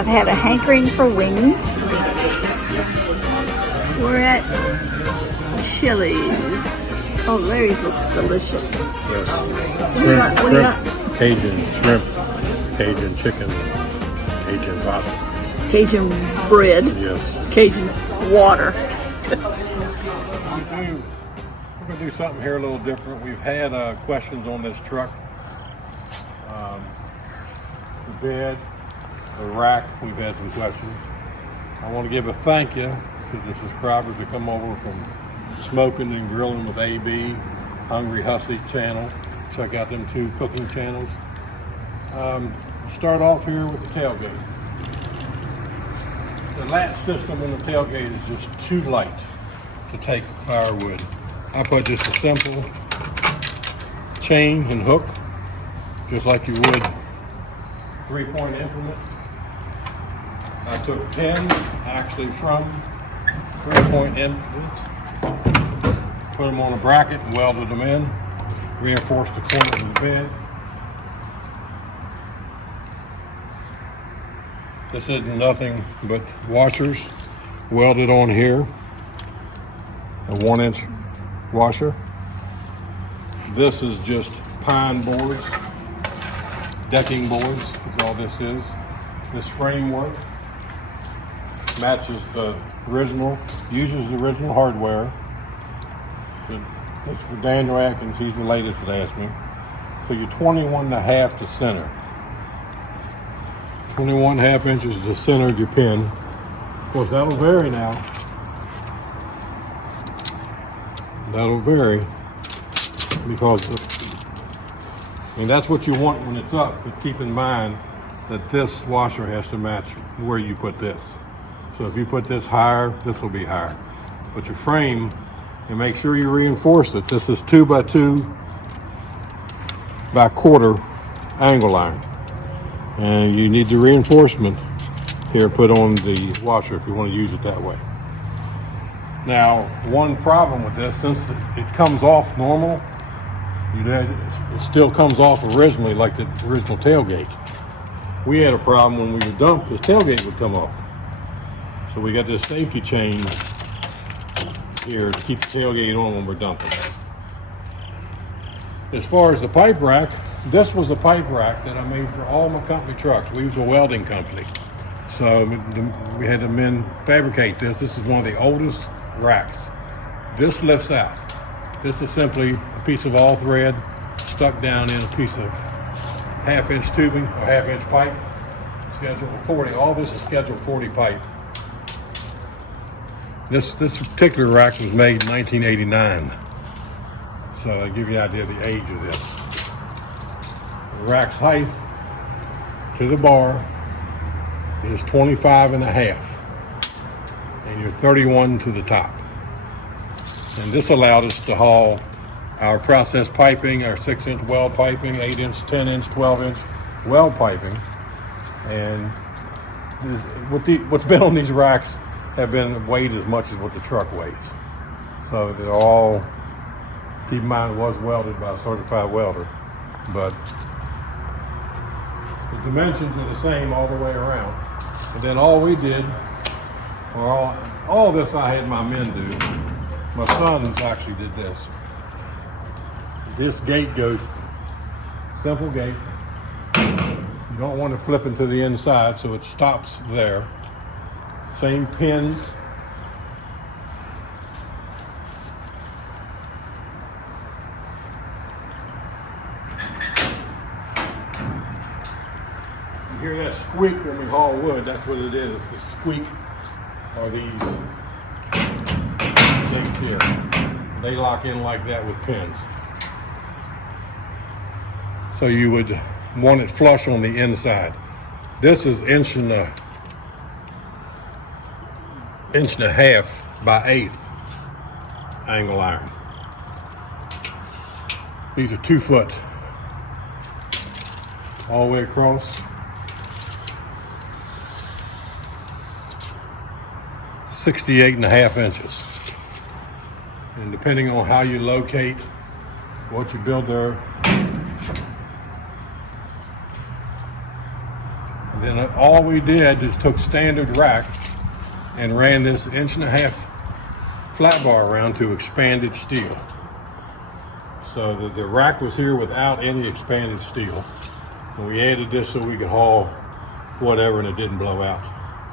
I've had a hankering for wings. We're at Chili's. Oh, Larry's looks delicious. Yes. What do you got? What do you got? Cajun shrimp, Cajun chicken, Cajun pasta. Cajun bread. Yes. Cajun water. We're going to do something here a little different. We've had questions on this truck. The bed, the rack, we've had some questions. I want to give a thank you to the subscribers that come over from Smoking and Grilling with AB, Hungry Hussy channel. Check out them 2 cooking channels. Start off here with the tailgate. The latch system in the tailgate is just too light to take firewood. I put just a simple chain and hook, just like you would 3-point implement. I took pins actually from 3-point implements, put them on a bracket and welded them in, reinforced the corners of the bed. This is nothing but washers welded on here, a 1-inch washer. This is just pine boards, decking boards is all this is. This framework matches the original, uses the original hardware. It's for Daniel Atkins, he's the latest that asked me. So you're 21.5 to center. 21.5 inches to center of your pin. Of course, that'll vary now. That'll vary because that's what you want when it's up, but keep in mind that this washer has to match where you put this. So if you put this higher, this will be higher. But your frame, and make sure you reinforce it. This is 2x2 by 1/4 angle iron. And you need the reinforcement here put on the washer if you want to use it that way. Now, one problem with this, since it comes off normal, it still comes off originally like the original tailgate. We had a problem when we would dump, the tailgate would come off. So we got this safety chain here to keep the tailgate on when we're dumping. As far as the pipe rack, this was a pipe rack that I made for all my company trucks. We was a welding company. So we had the men fabricate this. This is one of the oldest racks. This lifts out. This is simply a piece of all thread stuck down in a piece of 1/2-inch tubing or 1/2-inch pipe. Schedule 40. All this is Schedule 40 pipe. This particular rack was made in 1989. So I'll give you an idea of the age of this. The rack's height to the bar is 25.5, and you're 31 to the top. And this allowed us to haul our process piping, our 6-inch weld piping, 8-inch, 10-inch, 12-inch weld piping. And what's been on these racks have been weighed as much as what the truck weighs. So they're all, keep in mind, it was welded by a certified welder, but the dimensions are the same all the way around. And then all we did, or all this I had my men do. My son actually did this. This gate goes, simple gate. You don't want to flip into the inside, so it stops there. Same pins. You hear that squeak when we haul wood, that's what it is. The squeak are these things here. They lock in like that with pins. So you would want it flush on the inside. This is 1.5 inches by 1/8 angle iron. These are 2 foot all the way across. 68.5 inches. And depending on how you locate what you build there, Then all we did is took standard rack and ran this 1.5-inch flat bar around to expanded steel. So the rack was here without any expanded steel. And we added this so we could haul whatever and it didn't blow out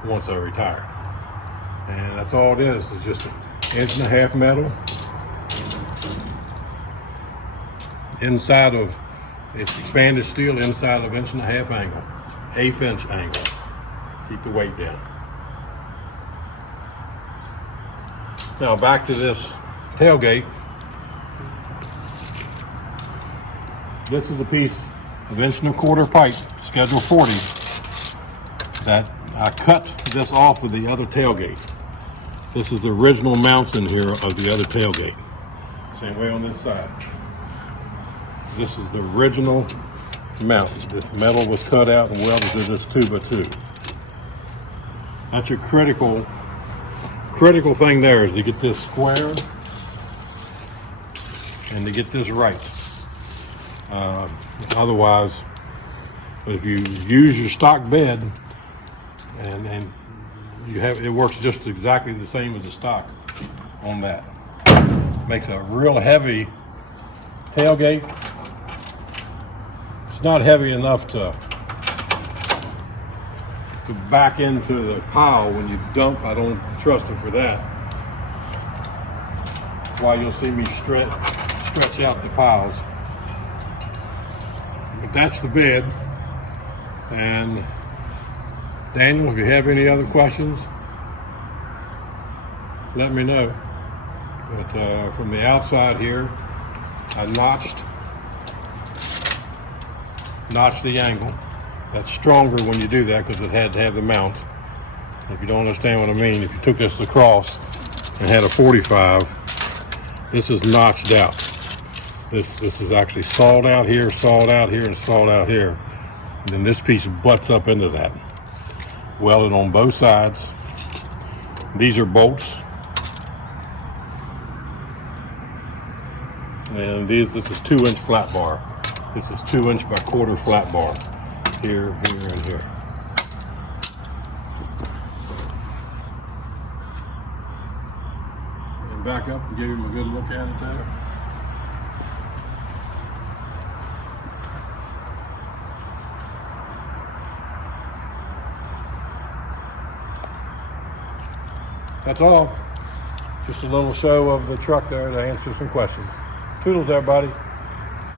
once I retired. And that's all it is. It's just 1.5-inch metal. Inside of, it's expanded steel inside of 1.5-inch angle. 1/8 angle. Keep the weight down. Now back to this tailgate. This is a piece of 1.25-inch pipe, schedule 40, that I cut this off of the other tailgate. This is the original mounts in here of the other tailgate. Same way on this side. This is the original mount. This metal was cut out and welded to this 2x2. That's your critical thing there, is to get this square and to get this right. Otherwise, if you use your stock bed and you have, it works just exactly the same as the stock on that. Makes a real heavy tailgate. It's not heavy enough to back into the pile when you dump. I don't trust it for that. That's why you'll see me stretch out the piles. But that's the bed. And Daniel, if you have any other questions, let me know. But from the outside here, I notched the angle. That's stronger when you do that because it had to have the mount. If you don't understand what I mean, if you took this across and had a 45, this is notched out. This is actually sawed out here, and sawed out here. And then this piece butts up into that. Welded on both sides. These are bolts. And this is 2-inch flat bar. This is 2-inch by 1/4 flat bar. Here, here, and here. And back up and give him a good look at it there. That's all. Just a little show of the truck there to answer some questions. Toodles, everybody.